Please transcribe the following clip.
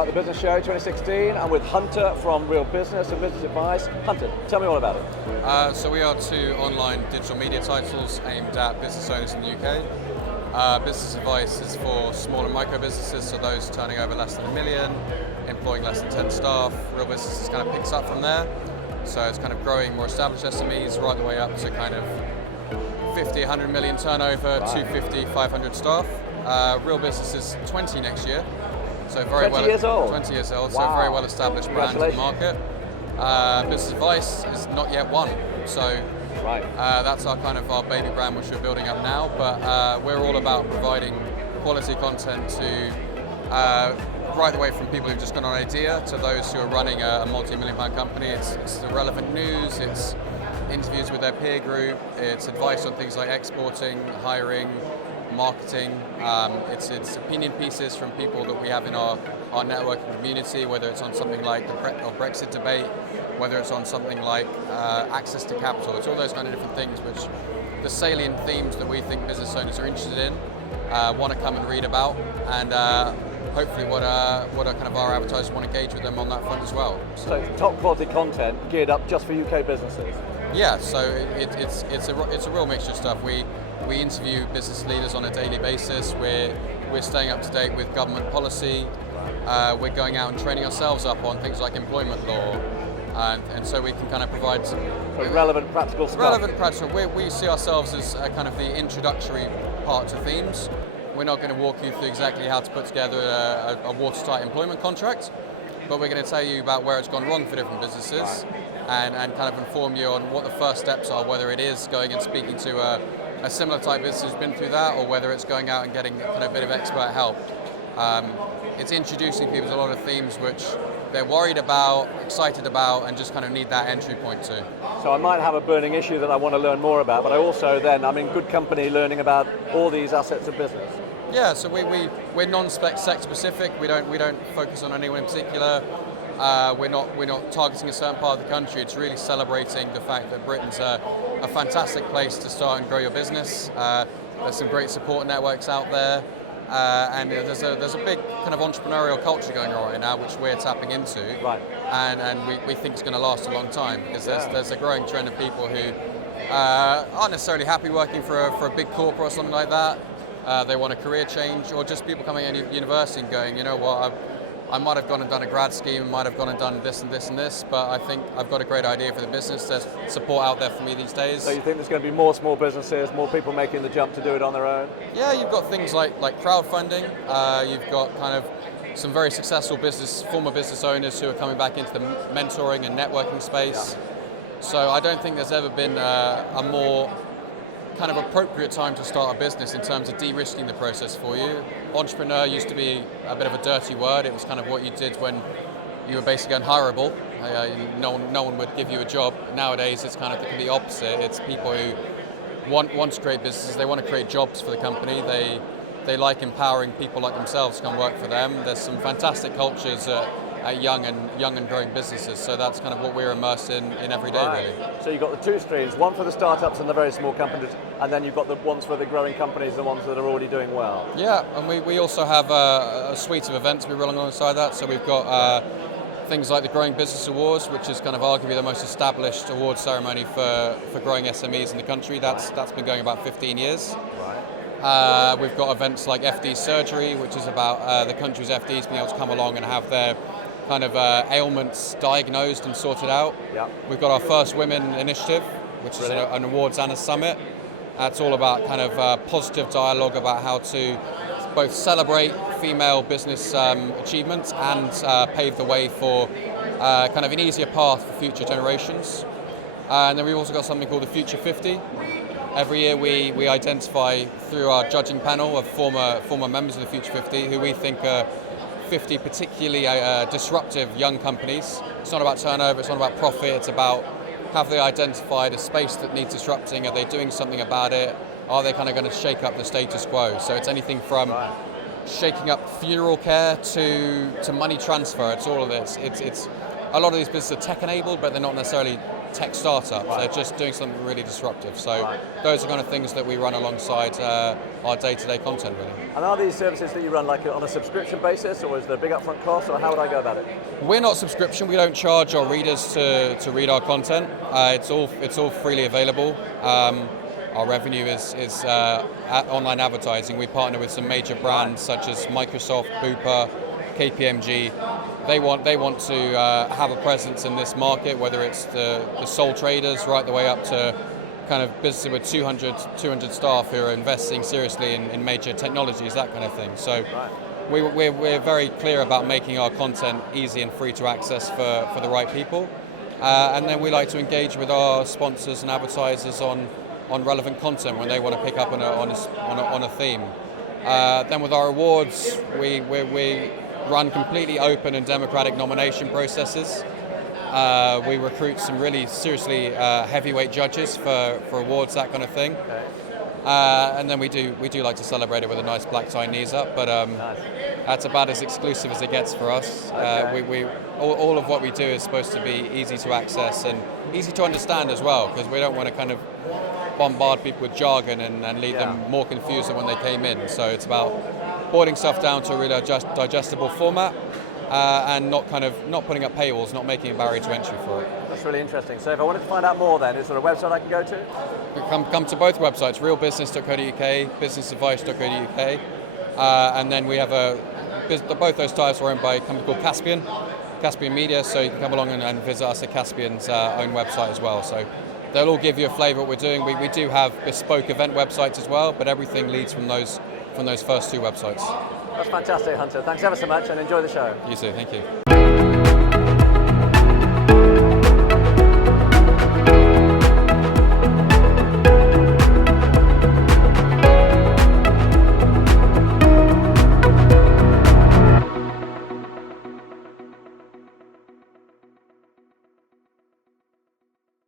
at the Business Show 2016. I'm with Hunter from Real Business and Business Advice. Hunter, tell me all about it. So we are two online digital media titles aimed at business owners in the UK. Business Advice is for small and micro businesses, so those turning over less than $1 million, employing less than 10 staff. Real Business kind of picks up from there. So it's kind of growing more established SMEs right the way up to kind of 50, 100 million turnover, 250, 500 staff. Real Business is 20 next year. So very 20 years old? 20 years old, Wow. so very well established brand in the market. Business Advice is not yet one. So that's our baby brand which we're building up now, but we're all about providing quality content to right the way from people who've just got an idea to those who are running a multi-million pound company. It's the relevant news, it's interviews with their peer group, it's advice on things like exporting, hiring, marketing. It's opinion pieces from people that we have in our networking community, whether it's on something like the Brexit debate, whether it's on something like access to capital. It's all those kind of different things which the salient themes that we think business owners are interested in, want to come and read about, and hopefully what our advertisers want to engage with them on that front as well. So top quality content geared up just for UK businesses. Yeah, so it's a real mixture of stuff. We interview business leaders on a daily basis. We're staying up to date with government policy. We're going out and training ourselves up on things like employment law, and so we can kind of provide relevant practical stuff. Relevant practical. We see ourselves as kind of the introductory part to themes. We're not going to walk you through exactly how to put together a watertight employment contract, but we're going to tell you about where it's gone wrong for different businesses, and kind of inform you on what the first steps are, whether it is going and speaking to a similar type business who's been through that, or whether it's going out and getting kind of a bit of expert help. It's introducing people to a lot of themes which they're worried about, excited about, and just kind of need that entry point to. So I might have a burning issue that I want to learn more about, but I also then, I'm in good company learning about all these assets of business. Yeah, so we're non-sector specific. We don't focus on anyone in particular. We're not targeting a certain part of the country. It's really celebrating the fact that Britain's a fantastic place to start and grow your business. There's some great support networks out there, and there's a big kind of entrepreneurial culture going on right now, which we're tapping into. Right. And we think it's going to last a long time, because there's a growing trend of people who aren't necessarily happy working for a big corporate or something like that. They want a career change, or just people coming into university and going, you know what, I might have gone and done a grad scheme, might have gone and done this and this and this, but I think I've got a great idea for the business. There's support out there for me these days. So you think there's going to be more small businesses, more people making the jump to do it on their own? Yeah, you've got things like crowdfunding. You've got kind of some very successful former business owners who are coming back into the mentoring and networking space. Yeah. So I don't think there's ever been a more kind of appropriate time to start a business in terms of de-risking the process for you. Entrepreneur used to be a bit of a dirty word. It was kind of what you did when you were basically unhireable. No one would give you a job. Nowadays it's kind of the complete opposite. It's people who want to create businesses. They want to create jobs for the company. They like empowering people like themselves to come work for them. There's some fantastic cultures at young and growing businesses, so that's kind of what we're immersed in every day, really. So you've got the two streams, one for the startups and the very small companies, and then you've got the ones for the growing companies, the ones that are already doing well. Yeah, and we also have a suite of events we run alongside that. So we've got things like the Growing Business Awards, which is kind of arguably the most established award ceremony for growing SMEs in the country. That's been going about 15 years. We've got events like FD Surgery, which is about the country's FDs being able to come along and have their kind of ailments diagnosed and sorted out. Yeah. We've got our first Women Initiative, which is an awards and a summit. It's all about kind of positive dialogue about how to both celebrate female business achievements and pave the way for kind of an easier path for future generations. And then we've also got something called the Future 50. Every year we identify through our judging panel of former members of the Future 50 who we think are 50 particularly disruptive young companies. It's not about turnover, it's not about profit, it's about have they identified a space that needs disrupting, are they doing something about it, are they kind of going to shake up the status quo? So it's anything from shaking up funeral care to money transfer, it's all of this. It's a lot of these businesses are tech enabled, but they're not necessarily tech startup. They're just doing something really disruptive. So those are kind of things that we run alongside our day-to-day content, really. And are these services that you run like on a subscription basis, or is there a big upfront cost, or how would I go about it? We're not subscription. We don't charge our readers to read our content. It's all freely available. Our revenue is online advertising. We partner with some major brands such as Microsoft, Bupa, KPMG. They want to have a presence in this market, whether it's the sole traders right the way up to kind of businesses with 200 staff who are investing seriously in major technologies, that kind of thing. So we're very clear about making our content easy and free to access for the right people. And then we like to engage with our sponsors and advertisers on relevant content when they want to pick up on a theme. Then with our awards, we run completely open and democratic nomination processes. We recruit some really seriously heavyweight judges for awards, that kind of thing. Okay. And then we do like to celebrate it with a nice black tie knees up, but that's about as exclusive as it gets for us. Okay. All of what we do is supposed to be easy to access and easy to understand as well, because we don't want to kind of bombard people with jargon and leave them more confused than when they came in. So it's about boiling stuff down to a really digestible format and not putting up paywalls, not making a barrier to entry for it. That's really interesting. So if I wanted to find out more then, is there a website I can go to? Come to both websites, realbusiness.co.uk, businessadvice.co.uk, and then we have both those titles are owned by a company called Caspian Media, so you can come along and visit us at Caspian's own website as well. So they'll all give you a flavour of what we're doing. We do have bespoke event websites as well, but everything leads from those first two websites. That's fantastic, Hunter. Thanks ever so much and enjoy the show. You too, thank you.